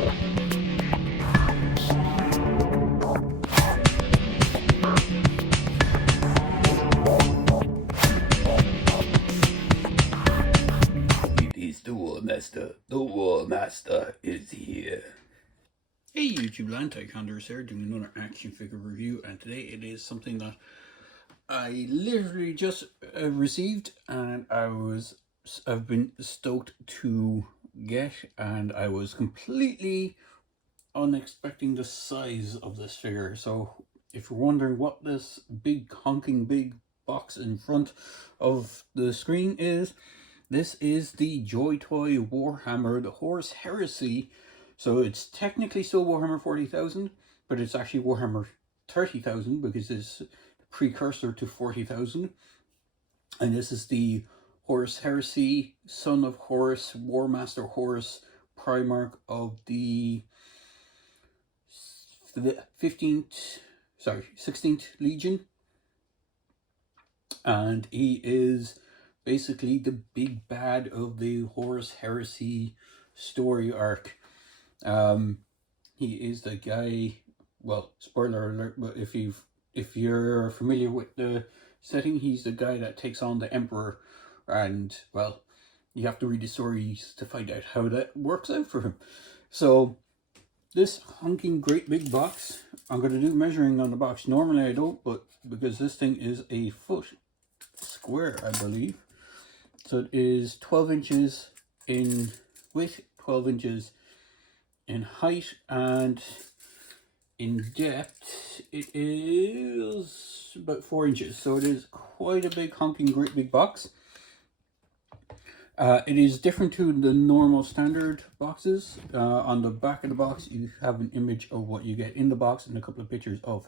It is the Warmaster. The Warmaster is here. Hey YouTube land, Tychonders here doing another action figure review, and today it is something that I literally just received and I've been stoked to get, and I was completely unexpecting the size of this figure. So if you're wondering what this big honking big box in front of the screen is, this is the Joytoy Warhammer Horus Heresy. So it's technically still Warhammer 40,000, but it's actually Warhammer 30,000 because it's the precursor to 40,000. And this is the Horus Heresy, son of Horus, Warmaster Horus, Primarch of the 16th Legion. And he is basically the big bad of the Horus Heresy story arc. He is the guy, well, spoiler alert, but if you're familiar with the setting, he's the guy that takes on the Emperor, and well, you have to read the stories to find out how that works out for him. So this honking great big box, I'm going to do measuring on the box. Normally I don't, but because this thing is a foot square, I believe. So it is 12 inches in width, 12 inches in height, and in depth it is about 4 inches. So it is quite a big honking great big box. It is different to the normal standard boxes. On the back of the box you have an image of what you get in the box and a couple of pictures of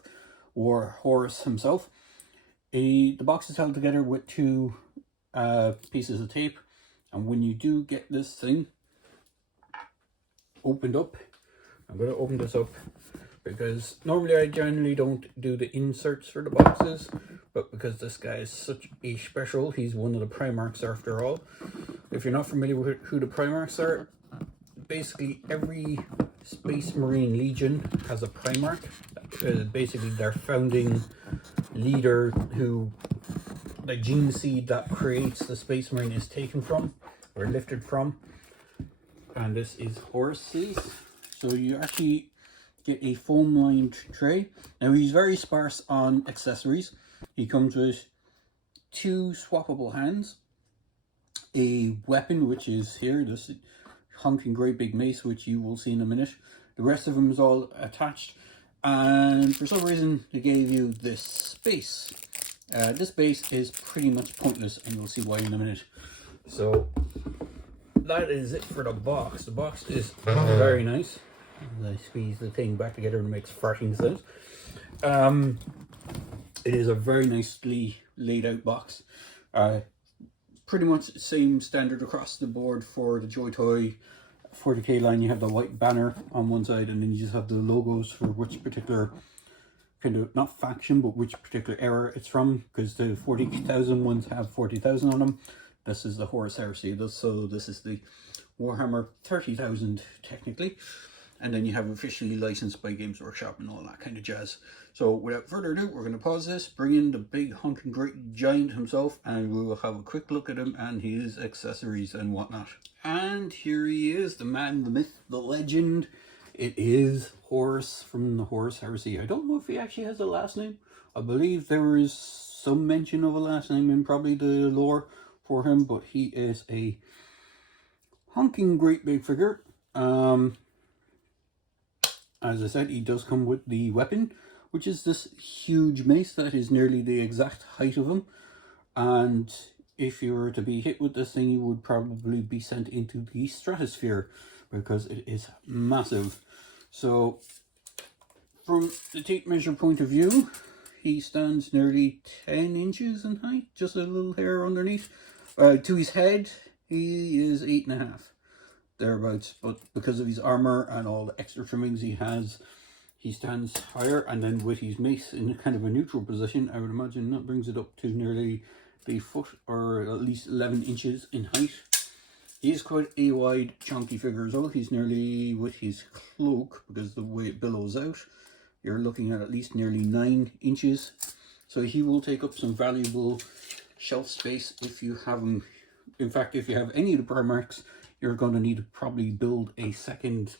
Horus himself. The box is held together with two pieces of tape, and when you do get this thing opened up, I'm going to open this up because normally I generally don't do the inserts for the boxes, but because this guy is such a special, he's one of the Primarchs after all. If you're not familiar with who the Primarchs are, basically every Space Marine Legion has a Primarch. Basically their founding leader, who the gene seed that creates the Space Marine is taken from or lifted from, and this is Horus's. So you actually get a foam lined tray. Now he's very sparse on accessories. He comes with two swappable hands, a weapon which is here, this honking great big mace, which you will see in a minute. The rest of them is all attached, and for some reason they gave you this base. This base is pretty much pointless, and you'll see why in a minute. So that is it for the box. The box is very nice. As I squeeze the thing back together and makes farting sounds. It is a very nicely laid out box. Pretty much the same standard across the board for the Joytoy 40k line. You have the white banner on one side, and then you just have the logos for which particular kind of, not faction, but which particular era it's from, because the 40,000 ones have 40,000 on them. This is the Horus Heresy, so this is the Warhammer 30,000 technically, and then you have officially licensed by Games Workshop and all that kind of jazz. So without further ado, we're going to pause this, bring in the big honking great giant himself, and we will have a quick look at him and his accessories and whatnot. And here he is, the man, the myth, the legend. It is Horus from the Horus Heresy. I don't know if he actually has a last name. I believe there is some mention of a last name in probably the lore for him, but he is a honking great big figure. As I said, he does come with the weapon, which is this huge mace that is nearly the exact height of him. And if you were to be hit with this thing, you would probably be sent into the stratosphere, because it is massive. So from the tape measure point of view, he stands nearly 10 inches in height, just a little hair underneath. To his head, he is 8.5, thereabouts. But because of his armor and all the extra trimmings he has, he stands higher. And then with his mace in kind of a neutral position, I would imagine that brings it up to nearly a foot, or at least 11 inches in height. He's quite a wide, chunky figure as well. He's nearly, with his cloak, because the way it billows out, you're looking at least nearly 9 inches. So he will take up some valuable shelf space if you have him. In fact, if you have any of the Primarchs, you're going to need to probably build a second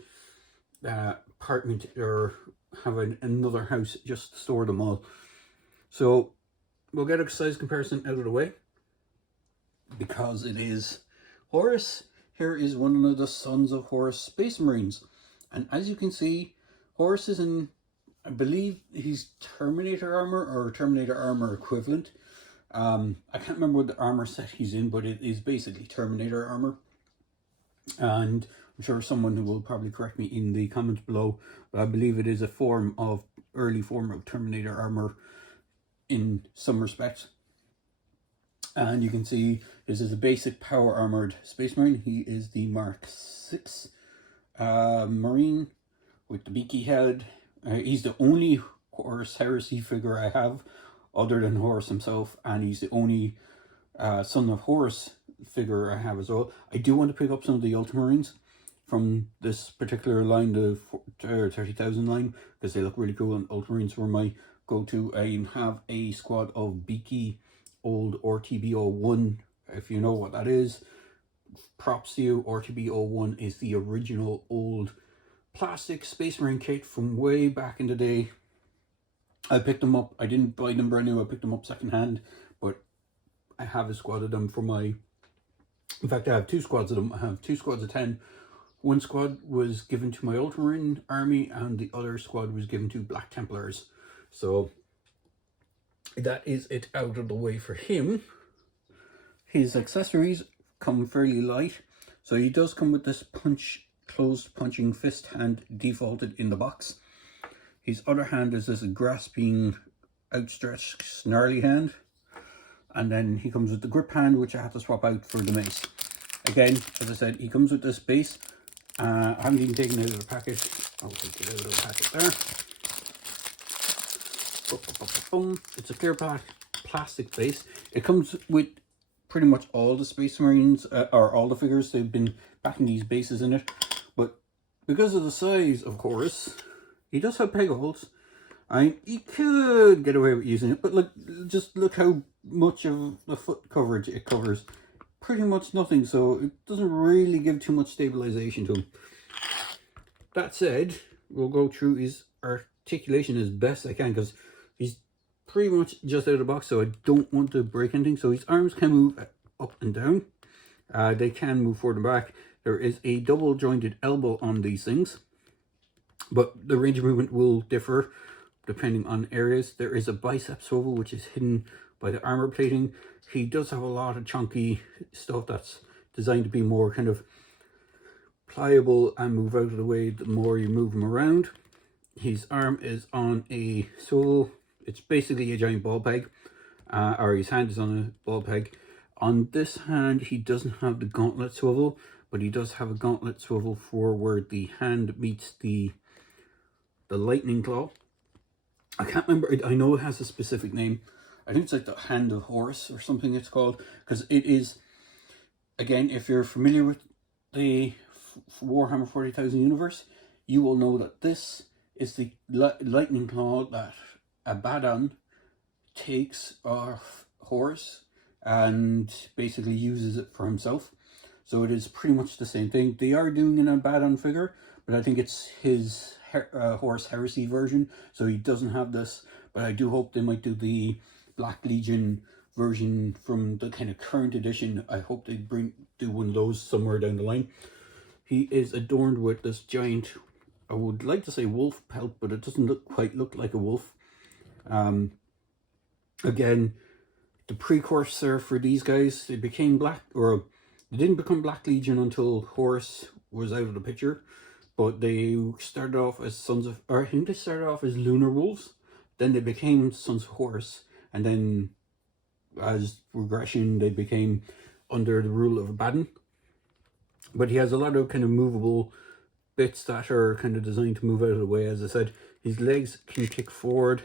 apartment or have another house just to store them all. So we'll get a size comparison out of the way, because it is Horus. Here is one of the Sons of Horus Space Marines, and as you can see, Horus is in, I believe he's Terminator armor or Terminator armor equivalent. I can't remember what the armor set he's in, but it is basically Terminator armor. And I'm sure someone will probably correct me in the comments below, but I believe it is a early form of Terminator armor in some respects. And you can see this is a basic power armored Space Marine. He is the Mark 6 Marine with the beaky head. He's the only Horus Heresy figure I have other than Horus himself, and he's the only Son of Horus figure I have as well. I do want to pick up some of the Ultramarines from this particular line, the 30,000 line, because they look really cool, and Ultramarines were my go-to. I have a squad of beaky old RTB-01, if you know what that is. Props to you. RTB-01 is the original old plastic Space Marine kit from way back in the day. I picked them up. I didn't buy them brand new. I picked them up secondhand, but I have a squad of them for my... In fact, I have 2 squads of them. I have 2 squads of 10. One squad was given to my Ultramarine army, and the other squad was given to Black Templars. So that is it out of the way for him. His accessories come fairly light. So he does come with this closed punching fist hand defaulted in the box. His other hand is this grasping, outstretched, snarly hand. And then he comes with the grip hand, which I have to swap out for the mace. Again, as I said, he comes with this base. I haven't even taken it out of the packet. I'll take it out of the packet there. It's a clear plastic base. It comes with pretty much all the Space Marines, or all the figures. They've been backing these bases in it. But because of the size of Horus, he does have peg holes. He could get away with using it, but look, just look how much of the foot coverage it covers. Pretty much nothing, so it doesn't really give too much stabilization to him. That said, we'll go through his articulation as best I can, because he's pretty much just out of the box, so I don't want to break anything. So his arms can move up and down. They can move forward and back. There is a double jointed elbow on these things, but the range of movement will differ depending on areas. There is a bicep swivel, which is hidden by the armor plating. He does have a lot of chunky stuff that's designed to be more kind of pliable and move out of the way the more you move him around. His arm is on a swivel. It's basically a giant ball peg, or his hand is on a ball peg. On this hand, he doesn't have the gauntlet swivel, but he does have a gauntlet swivel for where the hand meets the lightning claw. I can't remember. I know it has a specific name. I think it's like the Hand of Horus or something it's called, because it is, again, if you're familiar with the Warhammer 40,000 universe, you will know that this is the lightning claw that Abaddon takes off Horus and basically uses it for himself. So it is pretty much the same thing. They are doing an Abaddon figure, but I think it's his Horus Heresy version, so he doesn't have this. But I do hope they might do the Black Legion version from the kind of current edition. I hope they do one of those somewhere down the line. He is adorned with this giant, I would like to say wolf pelt, but it doesn't quite look like a wolf. Again, the precursor for these guys, they became black, or they didn't become Black Legion until Horus was out of the picture. But they started off as Sons of, or I think they started off as Lunar Wolves. Then they became Sons of Horus. And then as progression, they became under the rule of Abaddon. But he has a lot of kind of movable bits that are kind of designed to move out of the way. As I said, his legs can kick forward.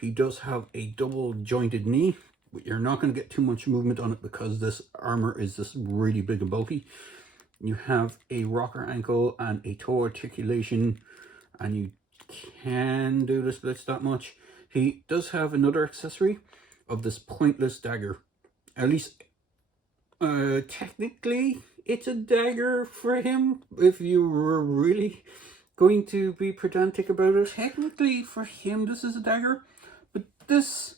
He does have a double jointed knee, but you're not going to get too much movement on it because this armor is just really big and bulky. You have a rocker ankle and a toe articulation, and you can do the splits that much. He does have another accessory of this pointless dagger. At least technically it's a dagger for him, if you were really going to be pedantic about it. Technically for him this is a dagger, but this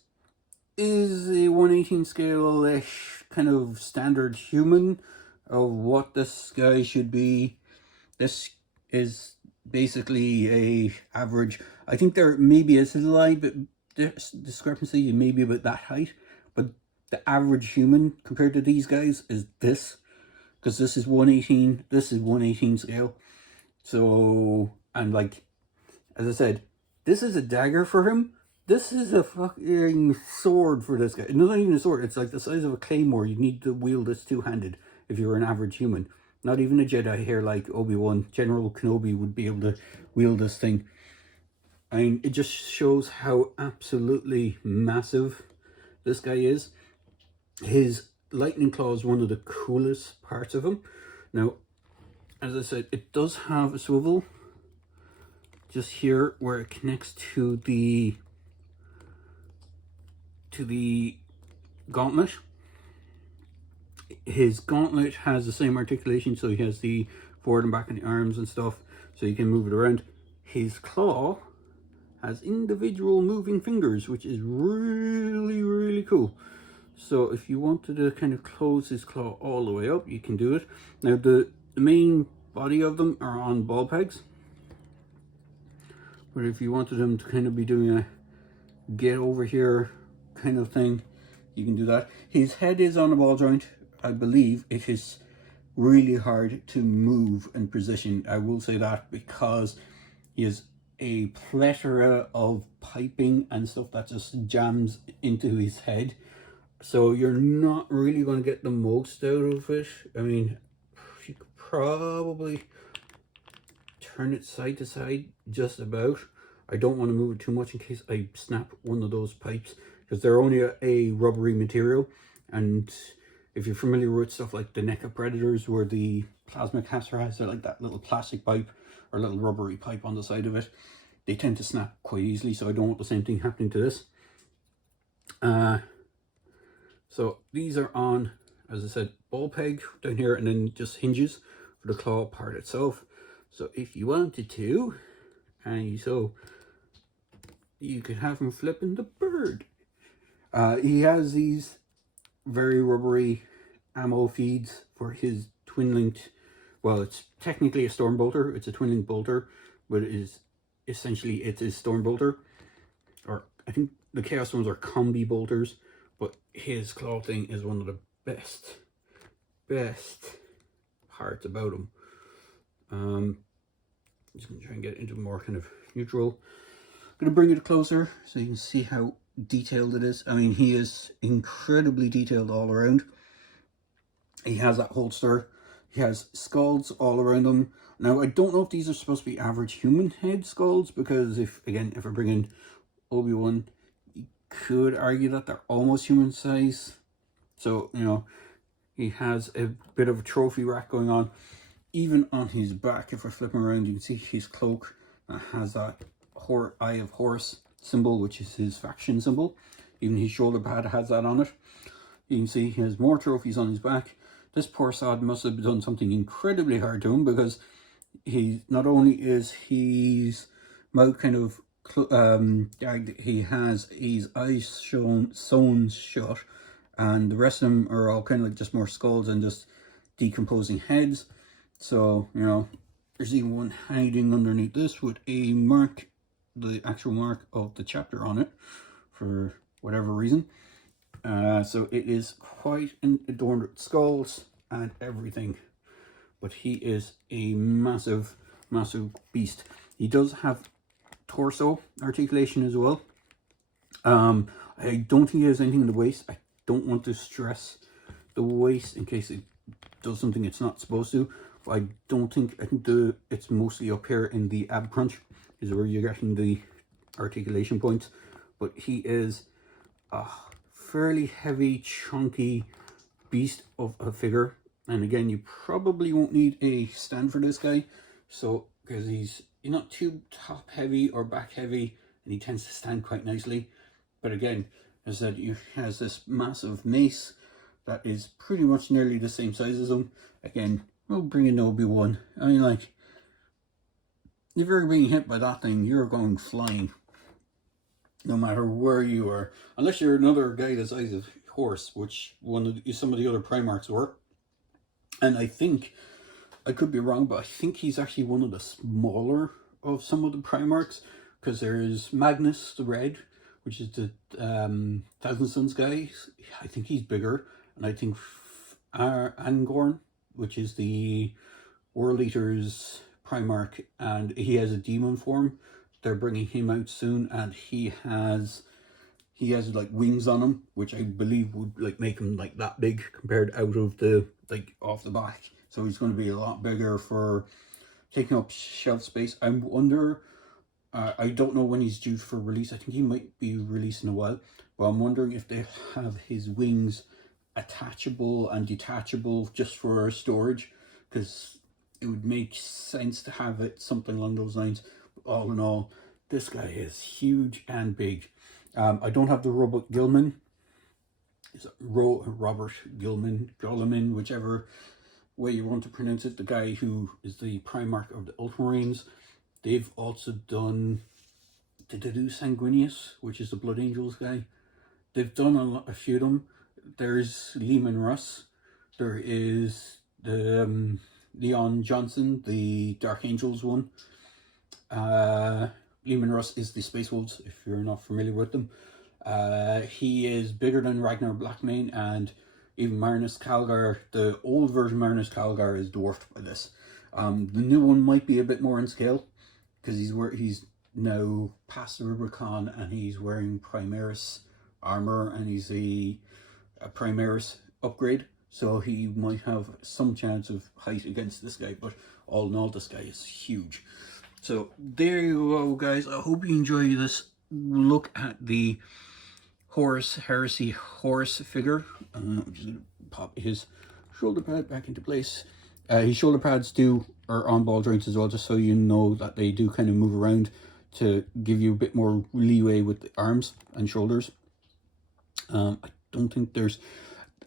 is a 1/18 scale-ish kind of standard human of what this guy should be. This is basically a average. I think there maybe is a slight bit discrepancy, maybe about that height, but the average human compared to these guys is this, because this is 1/18, this is 1/18 scale. So, and like, as I said, this is a dagger for him. This is a fucking sword for this guy. Not even a sword, it's like the size of a claymore. You need to wield this two-handed if you're an average human. Not even a Jedi here like Obi-Wan. General Kenobi would be able to wield this thing. I mean, it just shows how absolutely massive this guy is. His lightning claw is one of the coolest parts of him. Now, as I said, it does have a swivel just here where it connects to the gauntlet. His gauntlet has the same articulation, so he has the forward and back of the arms and stuff, so you can move it around. His claw has individual moving fingers, which is really, really cool. So if you wanted to kind of close his claw all the way up, you can do it. Now the main body of them are on ball pegs, but if you wanted them to kind of be doing a get over here kind of thing, you can do that. His head is on a ball joint. I believe it is really hard to move and position. I will say that, because he has a plethora of piping and stuff that just jams into his head. So you're not really going to get the most out of it. I mean, you could probably turn it side to side just about. I don't want to move it too much in case I snap one of those pipes, because they're only a rubbery material. And if you're familiar with stuff like the NECA Predators, where the plasma caster has like that little plastic pipe or little rubbery pipe on the side of it, they tend to snap quite easily, so I don't want the same thing happening to this. So these are on, as I said, ball peg down here, and then just hinges for the claw part itself. So if you wanted to, and so you could have him flipping the bird. He has these very rubbery ammo feeds for his twin-linked, well, it's technically a storm bolter, it's a twin-link bolter, but it is essentially, it is storm bolter, or I think the chaos ones are combi bolters, but his claw thing is one of the best parts about him. I'm just gonna try and get it into more kind of neutral. I'm gonna bring it closer so you can see how detailed it is. I mean, he is incredibly detailed all around. He has that holster. He has skulls all around him. Now, I don't know if these are supposed to be average human head skulls, because if we're bringing Obi-Wan, you could argue that they're almost human size. So, you know, he has a bit of a trophy rack going on. Even on his back, if we're flipping around, you can see his cloak that has that Eye of Horus symbol, which is his faction symbol. Even his shoulder pad has that on it. You can see he has more trophies on his back. This poor sod must have done something incredibly hard to him, because he not only is his mouth kind of gagged, he has his eyes sewn shut, and the rest of them are all kind of like just more skulls and just decomposing heads. So, you know, there's even one hiding underneath this with a mark, the actual mark of the chapter on it, for whatever reason. So it is quite adorned with skulls and everything, but he is a massive beast. He does have torso articulation as well. I don't think he has anything in the waist. I don't want to stress the waist in case it does something it's not supposed to. I think it's mostly up here in the ab crunch is where you're getting the articulation points. But he is a fairly heavy, chunky beast of a figure. And again, you probably won't need a stand for this guy, so because he's not too top heavy or back heavy, and he tends to stand quite nicely. But again, as I said, he has this massive mace that is pretty much nearly the same size as him. Again, we'll bring in Obi-Wan. I mean, like, if you're being hit by that thing, you're going flying. No matter where you are. Unless you're another guy the size of Horus, which some of the other Primarchs were. And I think, I could be wrong, but I think he's actually one of the smaller of some of the Primarchs. Because there's Magnus the Red, which is the Thousand Suns guy. I think he's bigger. And I think Angorn, which is the World Eater's Primarch, and he has a demon form. They're bringing him out soon, and he has like wings on him, which I believe would like make him like that big compared out of the like off the back. So he's going to be a lot bigger for taking up shelf space. I wonder. I don't know when he's due for release. I think he might be released in a while, but I'm wondering if they have his wings attachable and detachable just for storage, because it would make sense to have it something along those lines. But all in all, this guy is huge and big. I don't have the Robert Gilman. Is it Robert Gilman, whichever way you want to pronounce it. The guy who is the Primarch of the Ultramarines. They've also done, did they do Sanguinius, which is the Blood Angels guy? They've done a few of them. There's Lehman Russ. There is the Leon Johnson, the Dark Angels one. Lehman Russ is the Space Wolves, if you're not familiar with them. He is bigger than Ragnar Blackmane, and even Marinus Calgar. The old version Marinus Calgar is dwarfed by this. The new one might be a bit more in scale, because he's now past the Rubicon, and he's wearing Primaris armor, and he's a Primaris upgrade, so he might have some chance of height against this guy. But all in all, this guy is huge. So there you go, guys. I hope you enjoy this look at the Heresy Horus figure. I'm just gonna pop his shoulder pad back into place. His shoulder pads are on ball joints as well, just so you know that they do kind of move around to give you a bit more leeway with the arms and shoulders. I don't think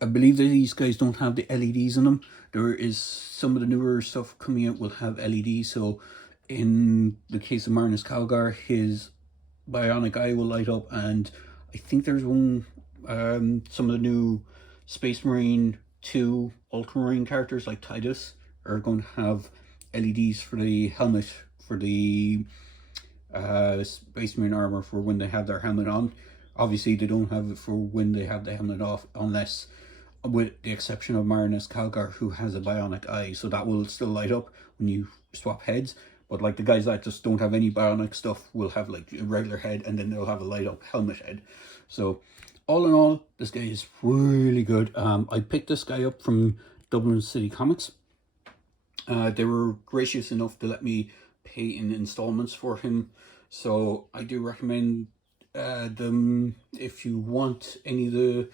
I believe that these guys don't have the LEDs in them. There is some of the newer stuff coming out will have LEDs, so in the case of Marinus Calgar, his bionic eye will light up, and I think there's one, some of the new Space Marine 2 Ultramarine characters like Titus are going to have LEDs for the helmet, for the Space Marine armor for when they have their helmet on. Obviously they don't have it for when they have the helmet off, unless, with the exception of Marinus Calgar, who has a bionic eye, so that will still light up when you swap heads. But like the guys that just don't have any bionic stuff will have like a regular head, and then they'll have a light up helmet head. So all in all, this guy is really good. I picked this guy up from Dublin City Comics. They were gracious enough to let me pay in installments for him, so I do recommend them if you want any of the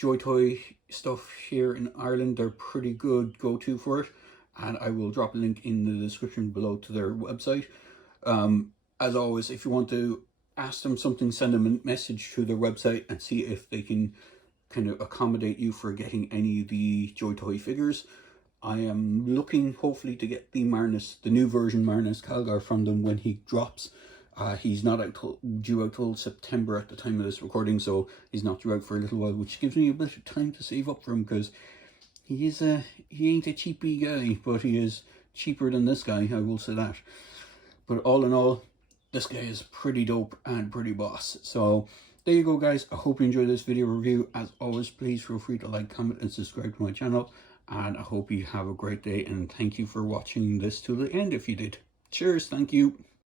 Joytoy stuff here in Ireland. They're pretty good go-to for it, and I will drop a link in the description below to their website. As always, if you want to ask them something, send them a message to their website and see if they can kind of accommodate you for getting any of the Joytoy figures. I am looking hopefully to get the new version Marinus Calgar from them when he drops. He's not due out till September at the time of this recording, so he's not due out for a little while, which gives me a bit of time to save up for him, because he ain't a cheapy guy, but he is cheaper than this guy, I will say that. But all in all, this guy is pretty dope and pretty boss. So there you go, guys. I hope you enjoyed this video review. As always, please feel free to like, comment, and subscribe to my channel. And I hope you have a great day, and thank you for watching this to the end if you did. Cheers, thank you.